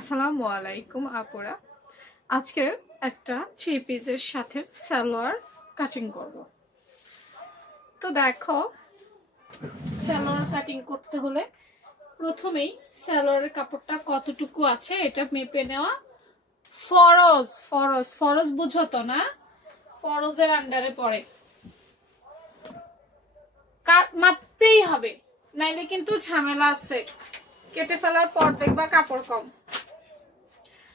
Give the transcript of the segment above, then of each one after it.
আসসালামু আলাইকুম আপুরা, আজকে একটা 3 পিসের সাথে সালোয়ার কাটিং করব। তো দেখো, সালোয়ার কাটিং করতে হলে প্রথমেই সালোয়ারের কাপড়টা কতটুকু আছে এটা মেপে নেওয়া ফরজ। ফরজ ফরজ বুঝো তো না? ফরজের আন্ডারে পড়ে, মাপতেই হবে, নাইলে কিন্তু ঝামেলা আছে। কেটে ফেলার পর দেখবা কাপড় কম।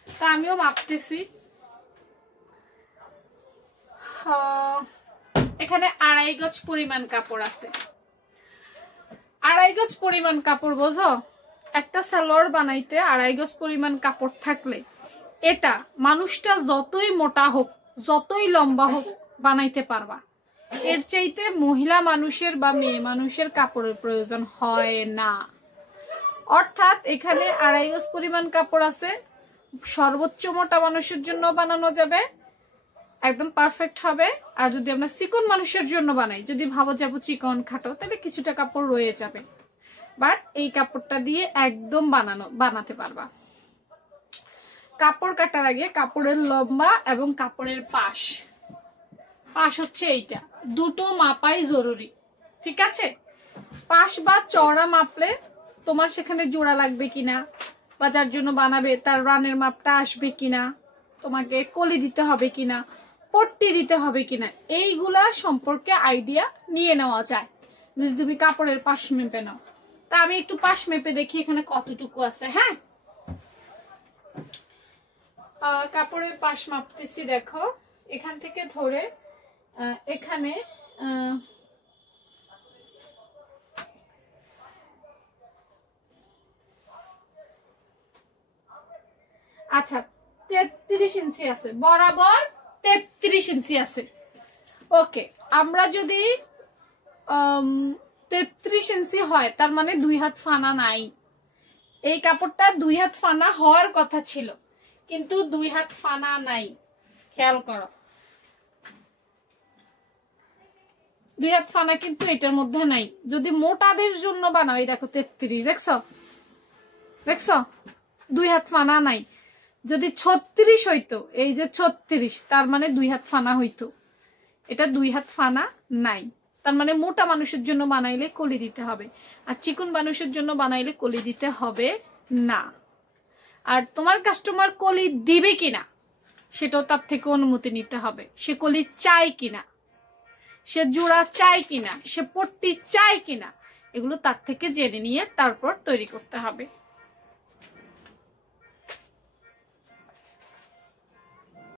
তা আমিও মাপতেছি। এখানে 2.5 গজ পরিমাণ কাপড় আছে। 2.5 গজ পরিমাণ কাপড় বোঝো? একটা সালোয়ার বানাইতে 2.5 গজ পরিমাণ কাপড় থাকলে এটা মানুষটা যতই মোটা হোক, যতই লম্বা হোক বানাইতে পারবা। এর চাইতে মহিলা মানুষের বা মেয়ে মানুষের কাপড়ের প্রয়োজন হয় না। অর্থাৎ এখানে 2.5 গজ পরিমাণ কাপড় আছে। সর্বোচ্চ মোটা মানুষের জন্য বানানো যাবে, একদম পারফেক্ট হবে। আর যদি আমরা চিকন মানুষের জন্য বানাই, যদি ভাবো যাবো চিকন খাটো, তাহলে কিছুটা কাপড় রয়ে যাবে। বাট এই কাপড়টা দিয়ে একদম বানাতে পারবা। কাপড় কাটার আগে কাপড়ের লম্বা এবং কাপড়ের পাশ হচ্ছে এইটা, দুটো মাপাই জরুরি। ঠিক আছে? পাশ বা চওড়া মাপলে তোমার সেখানে জোড়া লাগবে কিনা, বা যার জন্য বানাবে তার রানের মাপটা আসবে কিনা, তোমাকে কলি দিতে হবে কিনা, পট্টি দিতে হবে কিনা, এইগুলা সম্পর্কে আইডিয়া নিয়ে নেওয়া যায় যদি তুমি কাপড়ের পাশ মেপে নাও। তা আমি একটু পাশ মেপে দেখি এখানে কতটুকু আছে। হ্যাঁ, কাপড়ের পাশ মাপতেছি। দেখো, এখান থেকে ধরে এখানে আচ্ছা 33 ইঞ্চি আছে, বরাবর 33 ইঞ্চি আছে। ওকে, আমরা যদি 33 ইঞ্চি হয় তার মানে 2 হাত ফানা নাই। এই কাপড়টা 2 হাত ফানা হওয়ার কথা ছিল, কিন্তু 2 হাত ফানা নাই। খেয়াল করো, 2 হাত ফানা কিন্তু এটার মধ্যে নাই। যদি মোটাদের জন্য বানাও, এই দেখো 33, দেখছো? 2 হাত ফানা নাই। যদি 36 হইতো, এই যে 36, তার মানে 2 হাত ফানা হইতো। এটা 2 হাত ফানা নাই, তার মানে মোটা মানুষের জন্য বানাইলে কলি দিতে হবে, আর চিকন মানুষের জন্য বানাইলে কলি দিতে হবে না। আর তোমার কাস্টমার কলি দিবে কিনা সেটাও তার থেকে অনুমতি নিতে হবে। সে কলি চায় কিনা, সে জোড়া চায় কিনা, সে পট্টি চায় কিনা, এগুলো তার থেকে জেনে নিয়ে তারপর তৈরি করতে হবে।